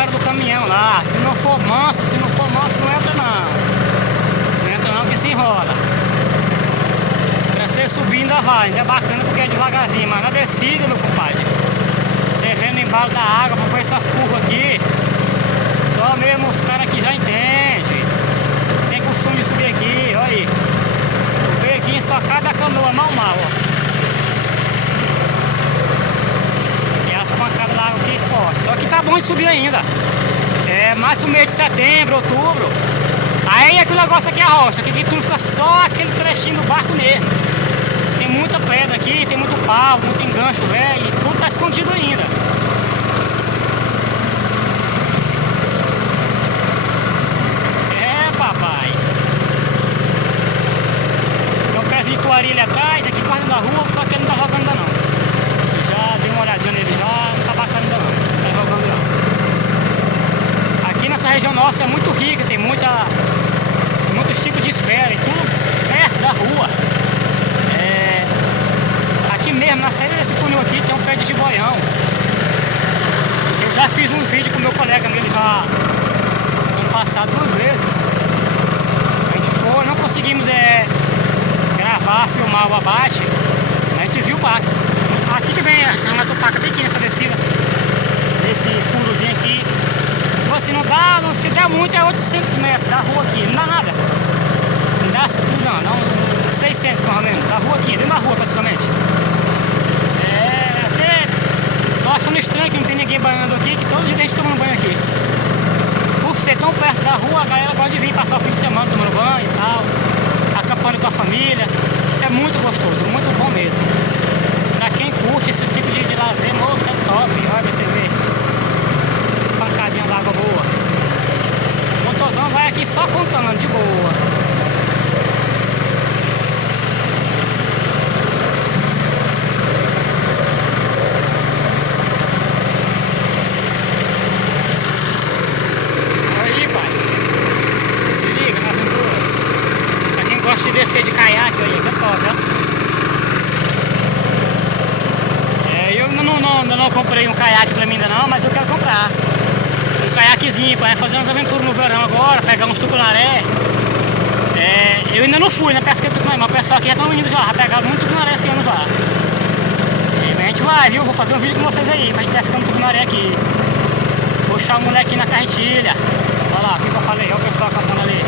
cara do caminhão lá. Se não for manso, não entra não. Não entra não que se enrola. Pra você subir ainda vai, ainda é bacana porque é devagarzinho, mas na descida, meu compadre, você vendo o embalo da água pra fazer essas curvas aqui, só mesmo os caras que já entendem. Tem costume de subir aqui, olha aí. O veguinho só cai da canoa, mal, ó. Pancadas da água aqui forte. Só que tá bom de subir ainda. É mais pro mês de setembro, outubro. Aí é que o negócio aqui é a rocha. Aqui tudo fica só aquele trechinho do barco mesmo. Tem muita pedra aqui, tem muito pau, muito engancho, velho. E tudo tá escondido ainda. É, papai. Tem um pezinho de tuari ali atrás, aqui quase da rua, só que ele não tá jogando ainda não. Já dei uma olhadinha nele já. Aqui nessa região nossa é muito rica, tem muitos tipos de espera e tudo perto da rua. Aqui mesmo, na saída desse túnel aqui, tem um pé de jiboião. Eu já fiz um vídeo com meu colega nele já ano passado 2 vezes. A gente foi, não conseguimos gravar, filmar o abaixo, a gente viu o barco. Aqui que vem a Matopaca, bem aqui nessa descida, esse furozinho aqui. Então assim, não se der muito é 800 metros da rua aqui, não dá nada. Não dá uns 600 mais ou menos, da rua aqui, dentro da rua praticamente. Até tô achando estranho que não tem ninguém banhando aqui, que todo dia a gente tomando banho aqui. Por ser tão perto da rua, a galera gosta de vir passar o fim de semana tomando banho e tal, acampando com a família. É muito gostoso, muito bom mesmo. Pra quem curte esses tipos de lazer, moça, é top. Olha pra você ver. Pancadinha d'água boa. O motorzão vai aqui só contando, de boa. Aí, pai. Se liga na aventura. Pra quem gosta de descer de caiaque, aí, é top, ó. Eu não comprei um caiaque pra mim ainda não, mas eu quero comprar um caiaquezinho pra fazer umas aventuras no verão agora, pegar uns tucunaré. Eu ainda não fui na pesca de tucunaré, mas o pessoal aqui já estão indo já pegaram muito tucunaré esse ano já. E a gente vai, viu? Vou fazer um vídeo com vocês aí, pra gente pescando tucunaré aqui. Puxar o molequinho na carretilha. Olha lá, o que eu falei, olha o pessoal acampando ali.